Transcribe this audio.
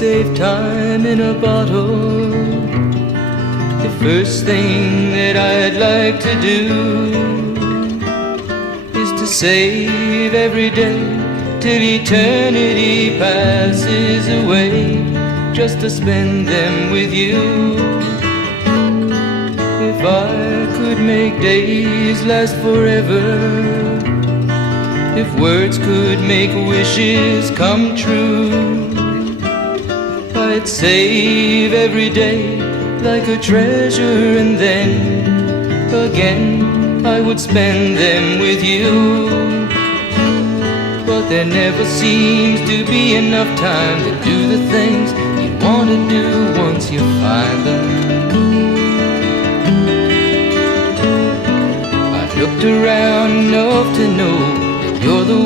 save time in a bottle. The first thing that I'd like to do is to save every day till eternity passes away, just to spend them with you. If I could make days last forever, if words could make wishes come true, I'd save every day like a treasure, and then again I would spend them with you. But there never seems to be enough time to do the things you want to do once you find them. I've looked around enough to know that you're the